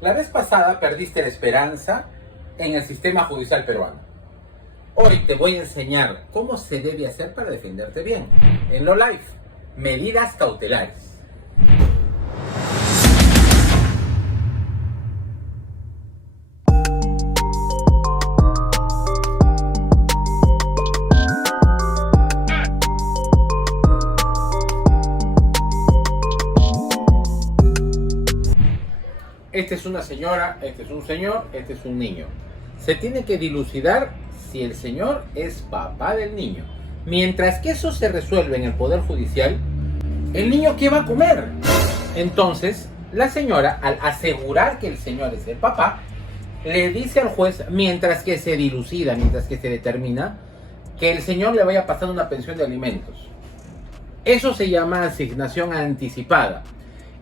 La vez pasada perdiste la esperanza en el sistema judicial peruano. Hoy te voy a enseñar cómo se debe hacer para defenderte bien. En Law Life, medidas cautelares. Esta es una señora, este es un señor, este es un niño. Se tiene que dilucidar si el señor es papá del niño. Mientras que eso se resuelve en el Poder Judicial, ¿el niño qué va a comer? Entonces, la señora, al asegurar que el señor es el papá, le dice al juez, mientras que se dilucida, mientras que se determina, que el señor le vaya pasando una pensión de alimentos. Eso se llama asignación anticipada.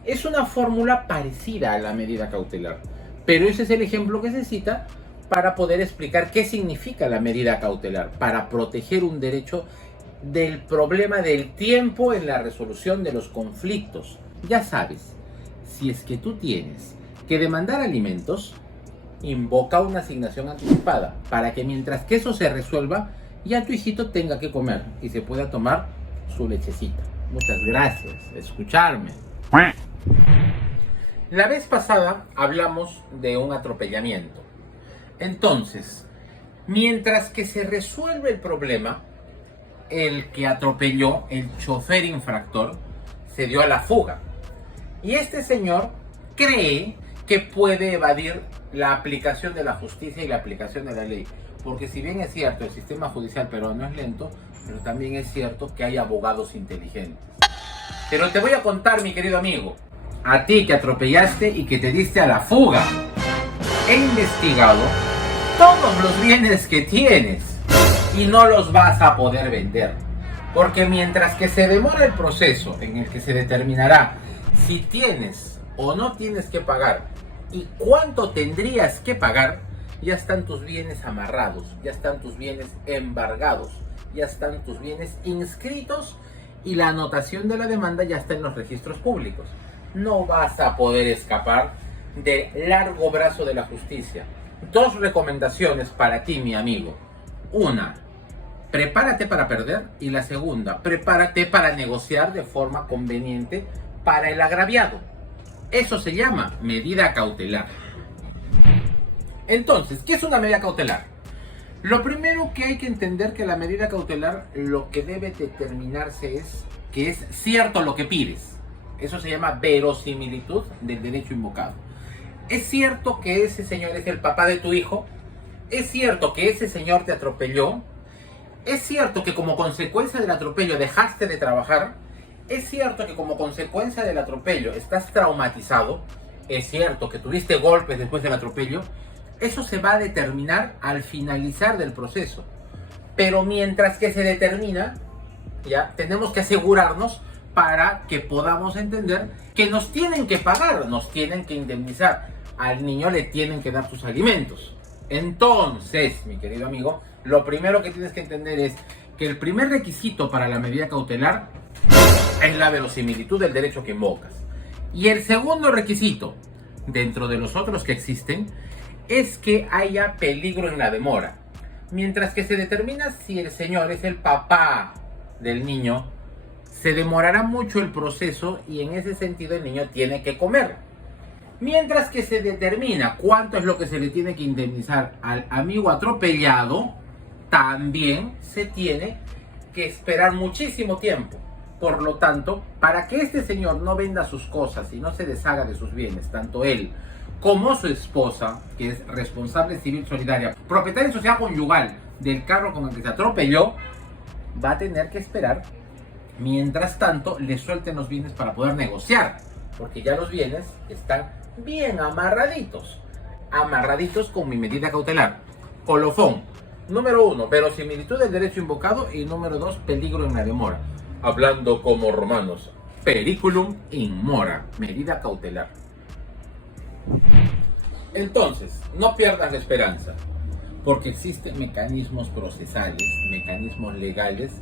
Es una fórmula parecida a la medida cautelar, pero ese es el ejemplo que se cita para poder explicar qué significa la medida cautelar, para proteger un derecho del problema del tiempo en la resolución de los conflictos. Ya sabes, si es que tú tienes que demandar alimentos, invoca una asignación anticipada, para que mientras que eso se resuelva, ya tu hijito tenga que comer y se pueda tomar su lechecita. Muchas gracias por escucharme. La vez pasada hablamos de un atropellamiento. Entonces, mientras que se resuelve el problema, el que atropelló, el chofer infractor, se dio a la fuga. Y este señor cree que puede evadir la aplicación de la justicia y la aplicación de la ley. Porque si bien es cierto, el sistema judicial peruano es lento, pero también es cierto que hay abogados inteligentes. Pero te voy a contar, mi querido amigo, a ti que atropellaste y que te diste a la fuga, he investigado todos los bienes que tienes y no los vas a poder vender. Porque mientras que se demora el proceso en el que se determinará si tienes o no tienes que pagar y cuánto tendrías que pagar, ya están tus bienes amarrados, ya están tus bienes embargados, ya están tus bienes inscritos y la anotación de la demanda ya está en los registros públicos. No vas a poder escapar del largo brazo de la justicia. Dos recomendaciones para ti, mi amigo. Una, prepárate para perder. Y la segunda, prepárate para negociar de forma conveniente para el agraviado. Eso se llama medida cautelar. Entonces, ¿qué es una medida cautelar? Lo primero que hay que entender que la medida cautelar lo que debe determinarse es que es cierto lo que pides. Eso se llama verosimilitud del derecho invocado. ¿Es cierto que ese señor es el papá de tu hijo? ¿Es cierto que ese señor te atropelló? ¿Es cierto que como consecuencia del atropello dejaste de trabajar? ¿Es cierto que como consecuencia del atropello estás traumatizado? ¿Es cierto que tuviste golpes después del atropello? Eso se va a determinar al finalizar del proceso. Pero mientras que se determina, ya tenemos que asegurarnos para que podamos entender que nos tienen que pagar, nos tienen que indemnizar. Al niño le tienen que dar sus alimentos. Entonces, mi querido amigo, lo primero que tienes que entender es que el primer requisito para la medida cautelar es la verosimilitud del derecho que invocas. Y el segundo requisito, dentro de los otros que existen, es que haya peligro en la demora. Mientras que se determina si el señor es el papá del niño, se demorará mucho el proceso y en ese sentido el niño tiene que comer. Mientras que se determina cuánto es lo que se le tiene que indemnizar al amigo atropellado, también se tiene que esperar muchísimo tiempo. Por lo tanto, para que este señor no venda sus cosas y no se deshaga de sus bienes, tanto él como su esposa, que es responsable civil solidaria, propietaria en sociedad conyugal del carro con el que se atropelló, va a tener que esperar. Mientras tanto, le suelten los bienes para poder negociar, porque ya los bienes están bien amarraditos con mi medida cautelar. Colofón, número 1, verosimilitud del derecho invocado, y número 2, peligro en la demora. Hablando como romanos, periculum in mora, medida cautelar. Entonces, no pierdas la esperanza, porque existen mecanismos procesales, mecanismos legales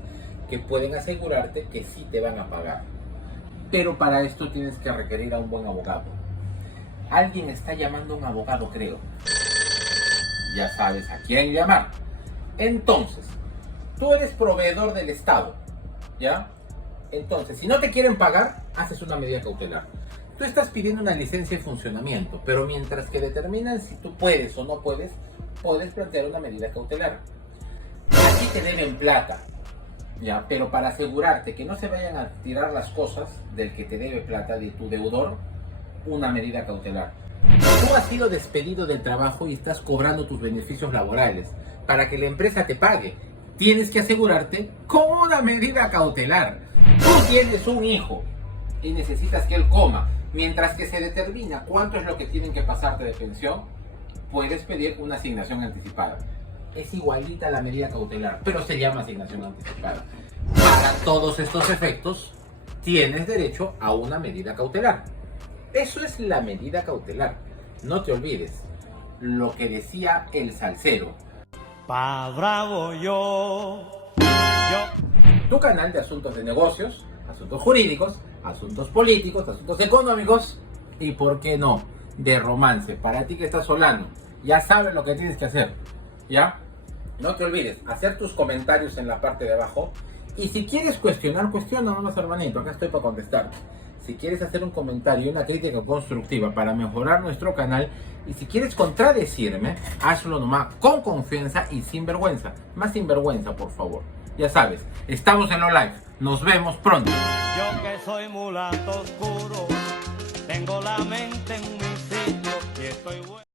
que pueden asegurarte que sí te van a pagar. Pero para esto tienes que requerir a un buen abogado. Alguien está llamando a un abogado, creo. Ya sabes a quién llamar. Entonces, tú eres proveedor del Estado, ¿ya? Entonces, si no te quieren pagar, haces una medida cautelar. Tú estás pidiendo una licencia de funcionamiento, pero mientras que determinan si tú puedes o no puedes, puedes plantear una medida cautelar. Aquí te deben plata, ¿ya? Pero para asegurarte que no se vayan a tirar las cosas del que te debe plata, de tu deudor, una medida cautelar. Tú has sido despedido del trabajo y estás cobrando tus beneficios laborales. Para que la empresa te pague, tienes que asegurarte con una medida cautelar. Tú tienes un hijo y necesitas que él coma. Mientras que se determina cuánto es lo que tienen que pasarte de pensión, puedes pedir una asignación anticipada. Es igualita a la medida cautelar, pero se llama asignación anticipada. Para todos estos efectos, tienes derecho a una medida cautelar. Eso es la medida cautelar. No te olvides lo que decía el salsero. Pa' bravo yo. Tu canal de asuntos de negocios, asuntos jurídicos, asuntos políticos, asuntos económicos y, ¿por qué no?, de romance. Para ti que estás solano, ya sabes lo que tienes que hacer, ¿ya? No te olvides hacer tus comentarios en la parte de abajo. Y si quieres cuestionar, cuestiona nomás, hermanito, acá estoy para contestar. Si quieres hacer un comentario, una crítica constructiva para mejorar nuestro canal, y si quieres contradecirme, hazlo nomás con confianza y sin vergüenza. Más sin vergüenza, por favor. Ya sabes, estamos en lo live. Nos vemos pronto. Yo que soy mulato oscuro, tengo la mente en mi sitio y estoy bueno.